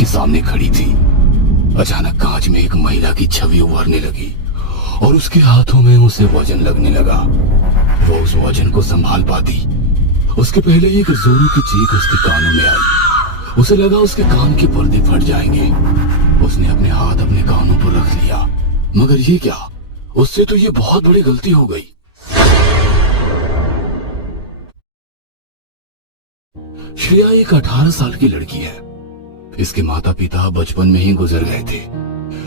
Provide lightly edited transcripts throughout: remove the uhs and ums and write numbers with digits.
के सामने खड़ी थी। अचानक कांच में एक महिला की छवि उभरने लगी और उसके हाथों में उसे वजन लगने लगा। वो उस वजन को संभाल पाती उसके पहले एक जोरों की चीख उसके कानों में आई। उसे लगा उसके कान के पर्दे फट जाएंगे। उसने अपने हाथ अपने कानों पर रख लिया, मगर ये क्या, उससे तो ये बहुत बड़ी गलती हो गई। श्रेया एक 18 साल की लड़की है। इसके माता पिता बचपन में ही गुजर गए थे,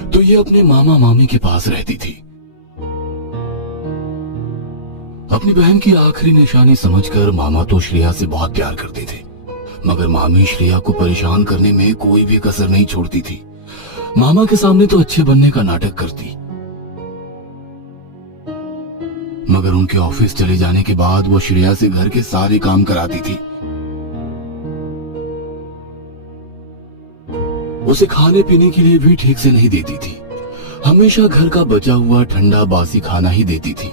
तो ये अपने मामा मामी के पास रहती थी। अपनी बहन की आखिरी निशानी समझकर मामा तो श्रेया से बहुत प्यार करते थे, मगर मामी श्रेया को परेशान करने में कोई भी कसर नहीं छोड़ती थी। मामा के सामने तो अच्छे बनने का नाटक करती, मगर उनके ऑफिस चले जाने के बाद वो श्रेया से घर के सारे काम कराती थी। उसे खाने पीने के लिए भी ठीक से नहीं देती थी। हमेशा घर का बचा हुआ ठंडा बासी खाना ही देती थी।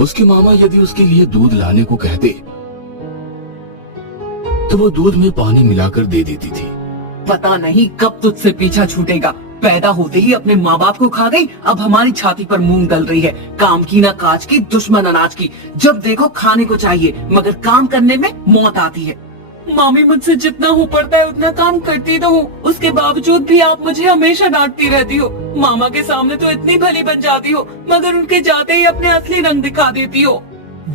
उसके मामा यदि उसके लिए दूध लाने को कहते तो वो दूध में पानी मिलाकर दे देती थी। पता नहीं कब तुझसे पीछा छूटेगा। पैदा होते ही अपने माँ बाप को खा गई, अब हमारी छाती पर मूंग गल रही है। काम की ना काज की, दुश्मन अनाज की। जब देखो खाने को चाहिए, मगर काम करने में मौत आती है। मामी मुझसे जितना हो पड़ता है उतना काम करती तो हूँ, उसके बावजूद भी आप मुझे हमेशा डांटती रहती हो। मामा के सामने तो इतनी भली बन जाती हो, मगर उनके जाते ही अपने असली रंग दिखा देती हो।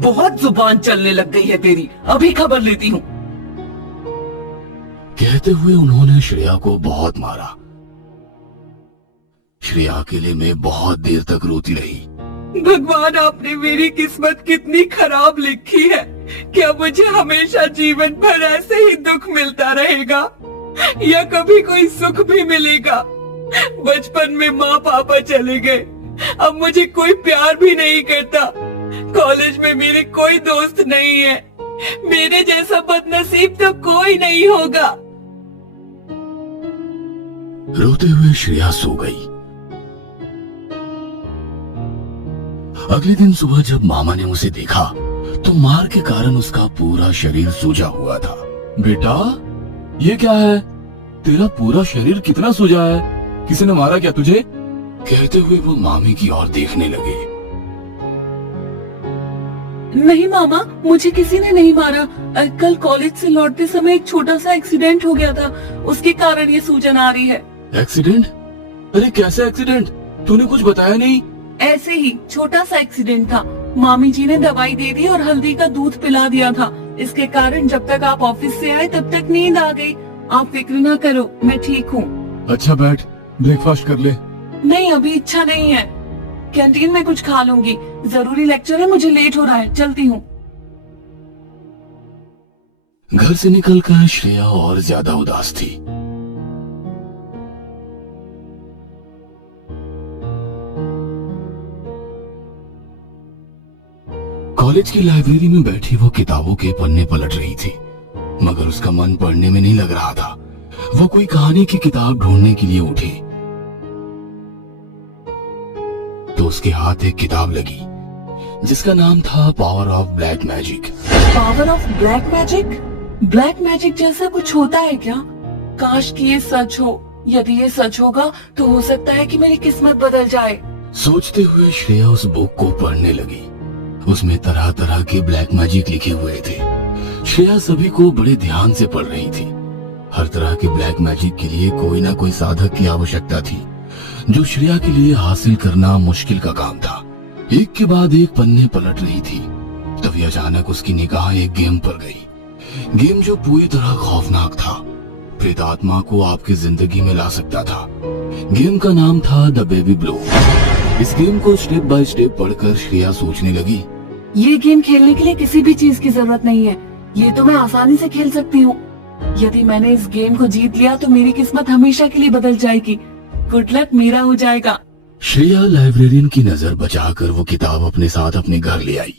बहुत जुबान चलने लग गई है तेरी, अभी खबर लेती हूँ। कहते हुए उन्होंने श्रेया को बहुत मारा। श्रेया अकेले में बहुत देर तक रोती रही। भगवान, आपने मेरी किस्मत कितनी खराब लिखी है। क्या मुझे हमेशा जीवन भर ऐसे ही दुख मिलता रहेगा, या कभी कोई सुख भी मिलेगा? बचपन में माँ पापा चले गए, अब मुझे कोई प्यार भी नहीं करता। कॉलेज में मेरे कोई दोस्त नहीं है। मेरे जैसा बदनसीब तो कोई नहीं होगा। रोते हुए श्रेया सो गई। अगले दिन सुबह जब मामा ने उसे देखा तो मार के कारण उसका पूरा शरीर सूजा हुआ था। बेटा, ये क्या है? तेरा पूरा शरीर कितना सूजा है? किसी ने मारा क्या तुझे? कहते हुए वो मामी की ओर देखने लगे। नहीं मामा, मुझे किसी ने नहीं मारा। कल कॉलेज से लौटते समय एक छोटा सा एक्सीडेंट हो गया था, उसके कारण ये सूजन आ रही है। एक्सीडेंट? अरे कैसे एक्सीडेंट? तूने कुछ बताया नहीं। ऐसे ही छोटा सा एक्सीडेंट था। मामी जी ने दवाई दे दी और हल्दी का दूध पिला दिया था। इसके कारण जब तक आप ऑफिस से आए तब तक नींद आ गई। आप फिक्र न करो, मैं ठीक हूँ। अच्छा बैठ, ब्रेकफास्ट कर ले। नहीं, अभी इच्छा नहीं है। कैंटीन में कुछ खा लूंगी। जरूरी लेक्चर है, मुझे लेट हो रहा है, चलती हूँ। घर से निकलकर श्रेया और ज्यादा उदास थी। कॉलेज की लाइब्रेरी में बैठी वो किताबों के पन्ने पलट रही थी, मगर उसका मन पढ़ने में नहीं लग रहा था। वो कोई कहानी की किताब ढूंढने के लिए उठी तो उसके हाथ एक किताब लगी जिसका नाम था power of black magic. Power of black magic? Black magic जैसा कुछ होता है क्या? काश कि ये सच हो। यदि ये सच होगा तो हो सकता है कि मेरी किस्मत बदल जाए। सोचते हुए श्रेया उस बुक को पढ़ने लगी। उसमें तरह तरह के ब्लैक मैजिक लिखे हुए थे। श्रेया सभी को बड़े ध्यान से पढ़ रही थी। हर तरह के ब्लैक मैजिक के लिए कोई ना कोई साधक की आवश्यकता थी, जो श्रेया के लिए हासिल करना मुश्किल का काम था। एक के बाद एक पन्ने पलट रही थी, तभी अचानक उसकी निगाह एक गेम पर गई। गेम जो पूरी तरह खौफनाक था, प्रेतात्मा को आपकी जिंदगी में ला सकता था। गेम का नाम था द बेबी ब्लो। इस गेम को स्टेप बाय स्टेप पढ़कर श्रेया सोचने लगी, ये गेम खेलने के लिए किसी भी चीज की जरूरत नहीं है। ये तो मैं आसानी से खेल सकती हूँ। यदि मैंने इस गेम को जीत लिया तो मेरी किस्मत हमेशा के लिए बदल जाएगी। गुड लक मेरा हो जाएगा। श्रेया लाइब्रेरियन की नजर बचाकर वो किताब अपने साथ अपने घर ले आई।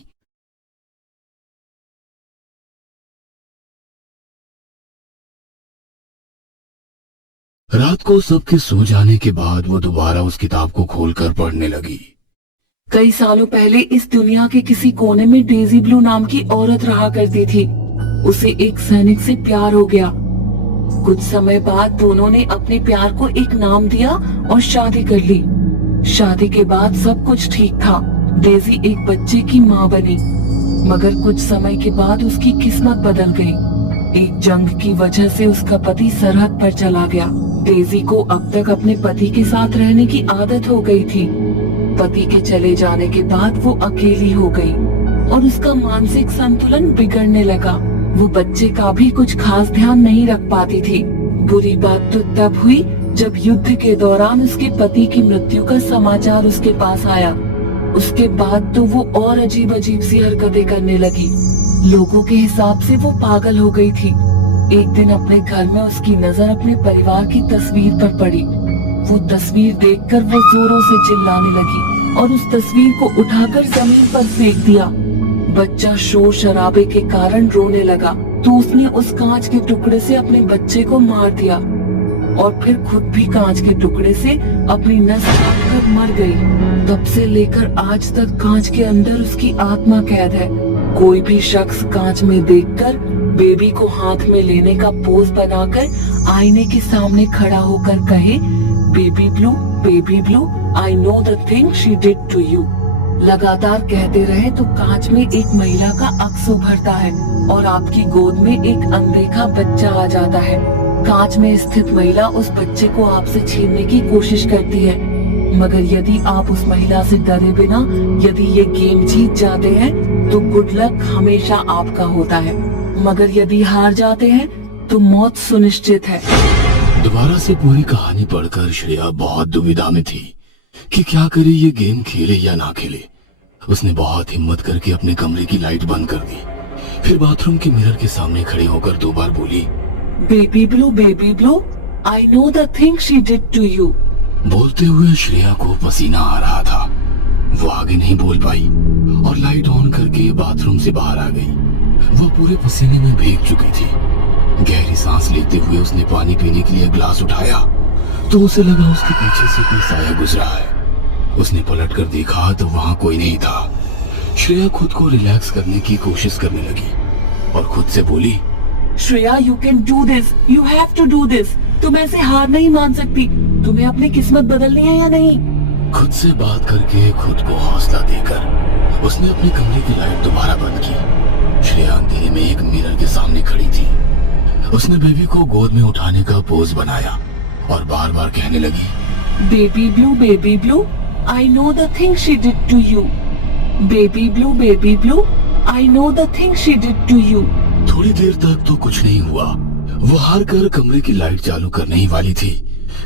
रात को सबके सो जाने के बाद वो दोबारा उस किताब को खोलकर पढ़ने लगी। कई सालों पहले इस दुनिया के किसी कोने में डेजी ब्लू नाम की औरत रहा करती थी। उसे एक सैनिक से प्यार हो गया। कुछ समय बाद दोनों ने अपने प्यार को एक नाम दिया और शादी कर ली। शादी के बाद सब कुछ ठीक था। डेजी एक बच्चे की माँ बनी, मगर कुछ समय के बाद उसकी किस्मत बदल गई। एक जंग की वजह से उसका पति सरहद पर चला गया। डेजी को अब तक अपने पति के साथ रहने की आदत हो गई थी। पति के चले जाने के बाद वो अकेली हो गई और उसका मानसिक संतुलन बिगड़ने लगा। वो बच्चे का भी कुछ खास ध्यान नहीं रख पाती थी। बुरी बात तो तब हुई जब युद्ध के दौरान उसके पति की मृत्यु का समाचार उसके पास आया। उसके बाद तो वो और अजीब अजीब सी हरकतें करने लगी। लोगों के हिसाब से वो पागल हो गई थी। एक दिन अपने घर में उसकी नजर अपने परिवार की तस्वीर पर पड़ी। वो तस्वीर देखकर वो जोरों से चिल्लाने लगी और उस तस्वीर को उठाकर जमीन पर फेंक दिया। बच्चा शोर शराबे के कारण रोने लगा तो उसने उस कांच के टुकड़े से अपने बच्चे को मार दिया और फिर खुद भी कांच के टुकड़े से अपनी नस काटकर मर गई। तब से लेकर आज तक कांच के अंदर उसकी आत्मा कैद है। कोई भी शख्स कांच में देखकर बेबी को हाथ में लेने का पोज बनाकर आईने के सामने खड़ा होकर कहे, baby blue, I know the thing she did to you. लगातार कहते रहे तो कांच में एक महिला का अक्स उभरता है और आपकी गोद में एक अनदेखा बच्चा आ जाता है। कांच में स्थित महिला उस बच्चे को आपसे छीनने की कोशिश करती है, मगर यदि आप उस महिला से डरे बिना यदि ये गेम जीत जाते हैं तो गुड लक हमेशा आपका होता है, मगर यदि हार जाते हैं तो मौत सुनिश्चित है। दोबारा से पूरी कहानी पढ़कर श्रेया बहुत दुविधा में थी कि क्या करे, ये गेम खेले या ना खेले। उसने बहुत हिम्मत करके अपने कमरे की लाइट बंद कर दी। फिर बाथरूम के मिरर के सामने खड़े होकर 2 बार बोली, baby blue, I know the thing she did to you. बोलते हुए श्रेया को पसीना आ रहा था। वो आगे नहीं बोल पाई और लाइट ऑन करके बाथरूम से बाहर आ गई। वो पूरे पसीने में भीग चुकी थी। गहरी सांस लेते हुए उसने पानी पीने के लिए ग्लास उठाया तो उसे लगा उसके पीछे से कोई साया गुजरा है। उसने पलट कर देखा तो वहाँ कोई नहीं था। श्रेया खुद को रिलैक्स करने की कोशिश करने लगी और खुद से बोली, Shreya, you can do this, you have to do this. तुम ऐसे हार नहीं मान सकती। तुम्हें अपनी किस्मत बदलनी है या नहीं? खुद से बात करके खुद को हौसला देकर उसने अपने कमरे की लाइट दोबारा बंद की। श्रेया अंधेरे में एक मिरर के सामने खड़ी थी। उसने बेबी को गोद में उठाने का पोज बनाया और बार बार कहने लगी, baby blue, I know the thing she did to you. Baby blue, I know the thing she did to you. थोड़ी देर तक तो कुछ नहीं हुआ। वो हार कर कमरे की लाइट चालू करने ही वाली थी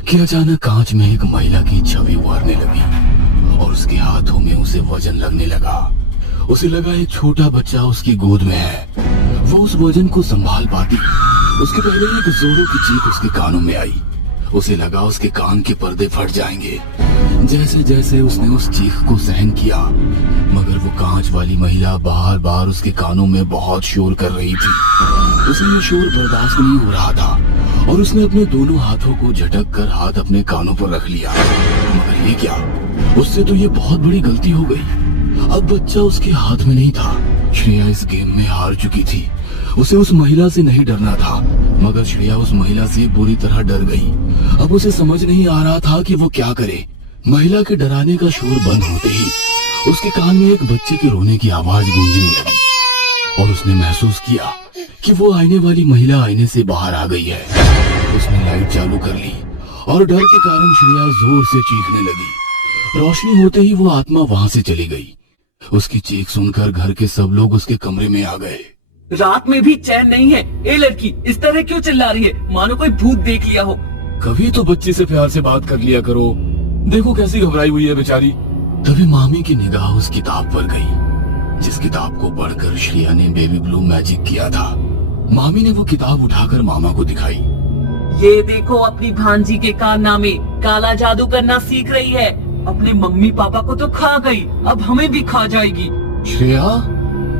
कि अचानक कांच में एक महिला की छवि उभरने लगी और उसके हाथों में उसे वजन लगने लगा। उसे लगा एक छोटा बच्चा उसकी गोद में है। वो उस वजन को संभाल पाती उसके पहले एक जोरों की चीख उसके कानों में आई। उसे लगा उसके कान के पर्दे फट जाएंगे। जैसे जैसे उसने उस चीख को सहन किया, मगर वो कांच वाली महिला बार बार उसके कानों में बहुत शोर कर रही थी। उसे ये शोर बर्दाश्त नहीं हो रहा था और उसने अपने दोनों हाथों को झटक कर हाथ अपने कानों पर रख लिया। मगर ये क्या, उससे तो ये बहुत बड़ी गलती हो गई। अब बच्चा उसके हाथ में नहीं था। श्रेया इस गेम में हार चुकी थी। उसे उस महिला से नहीं डरना था, मगर श्रेया उस महिला से बुरी तरह डर गई। अब उसे समझ नहीं आ रहा था कि वो क्या करे। महिला के डराने का शोर बंद होते ही उसके कान में एक बच्चे के रोने की आवाज गूंजने लगी और उसने महसूस किया कि वो आईने वाली महिला आईने से बाहर आ गई है। उसने लाइट चालू कर ली और डर के कारण श्रेया जोर से चीखने लगी। रोशनी होते ही वो आत्मा वहां से चली गई। उसकी चीख सुनकर घर के सब लोग उसके कमरे में आ गए। रात में भी चैन नहीं है। ए लड़की, इस तरह क्यों चिल्ला रही है? मानो कोई भूत देख लिया हो। कभी तो बच्ची से प्यार से बात कर लिया करो, देखो कैसी घबराई हुई है बेचारी। तभी मामी की निगाह उस किताब पर गई जिस किताब को पढ़कर श्रेया ने बेबी ब्लू मैजिक किया था। मामी ने वो किताब उठाकर मामा को दिखाई। ये देखो, अपनी भांजी के कारनामे, काला जादू करना सीख रही है। अपने मम्मी पापा को तो खा गई, अब हमें भी खा जाएगी। श्रेया,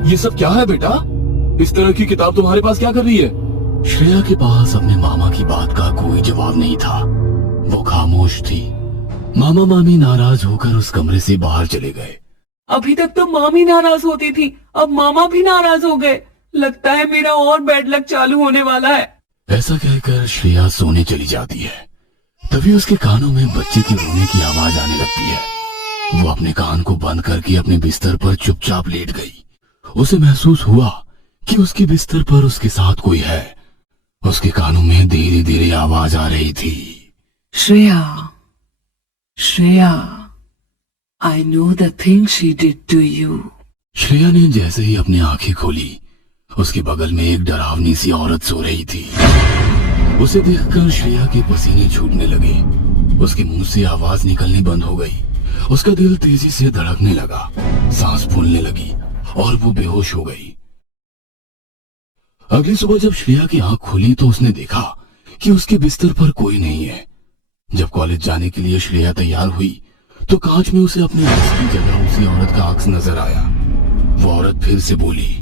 ये सब क्या है बेटा? इस तरह की किताब तुम्हारे पास क्या कर रही है? श्रेया के पास अपने मामा की बात का कोई जवाब नहीं था। वो खामोश थी। मामा मामी नाराज होकर उस कमरे से बाहर चले गए। अभी तक तो मामी नाराज होती थी, अब मामा भी नाराज हो गए। लगता है मेरा और बैड लक चालू होने वाला है। ऐसा कहकर श्रेया सोने चली जाती है। तभी उसके कानों में बच्चे के रोने की आवाज आने लगती है। वो अपने कान को बंद करके अपने बिस्तर पर चुपचाप लेट गई। उसे महसूस हुआ कि उसके बिस्तर पर उसके साथ कोई है। उसके कानों में धीरे धीरे आवाज आ रही थी, Shreya, Shreya, I know the thing she did to you. Shreya ने जैसे ही अपनी आंखें खोली, उसके बगल में एक डरावनी सी औरत सो रही थी। उसे देखकर श्रेया के पसीने छूटने लगे। उसके मुंह से आवाज निकलनी बंद हो गई। उसका दिल तेजी से धड़कने लगा, सांस फूलने लगी और वो बेहोश हो गई। अगली सुबह जब श्रेया की आंख खुली तो उसने देखा कि उसके बिस्तर पर कोई नहीं है। जब कॉलेज जाने के लिए श्रेया तैयार हुई तो कांच में उसे अपने डेस्क की जगह उसी औरत का अक्स नजर आया। वो औरत फिर से बोली,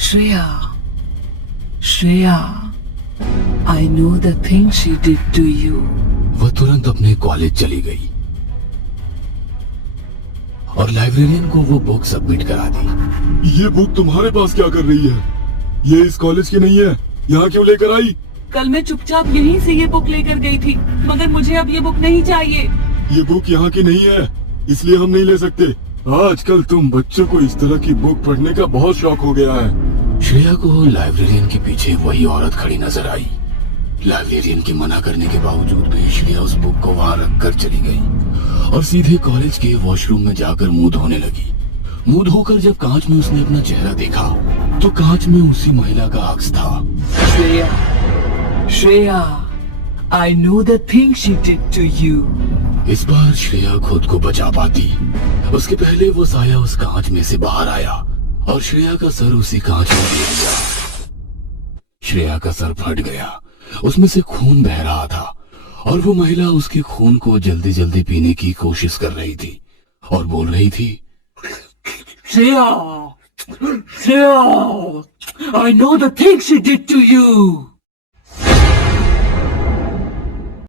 Shreya, Shreya, I know the thing she did to you. वह तुरंत अपने कॉलेज चली गई और लाइब्रेरियन को वो बुक सबमिट करा दी। ये बुक तुम्हारे पास क्या कर रही है? ये इस कॉलेज की नहीं है, यहाँ क्यों लेकर आई? कल मैं चुपचाप यहीं से ये बुक लेकर गई थी, मगर मुझे अब ये बुक नहीं चाहिए। ये बुक यहाँ की नहीं है, इसलिए हम नहीं ले सकते। आजकल तुम बच्चों को इस तरह की बुक पढ़ने का बहुत शौक हो गया है। श्रेया को लाइब्रेरियन के पीछे वही औरत खड़ी नजर आई। लाइब्रेरियन के मना करने के बावजूद भी श्रेया उस बुक को वहां रखकर चली गई और सीधे कॉलेज के वॉशरूम में जाकर मुंह धोने लगी। मुंह धोकर जब कांच में उसने अपना चेहरा देखा तो कांच में उसी महिला का अक्स था। Shreya, Shreya, I know the thing she did to you. इस बार श्रेया खुद को बचा पाती। उसके पहले वो साया उस कांच में से बाहर आया और श्रेया का सर उसी कांच में गिर गया। श्रेया का सर फट गया, उसमें से खून बह रहा था और वो महिला उसके खून को जल्दी जल्दी पीने की कोशिश कर रही थी और बोल रही थी, Shreya, Shreya, I know the thing she did to you.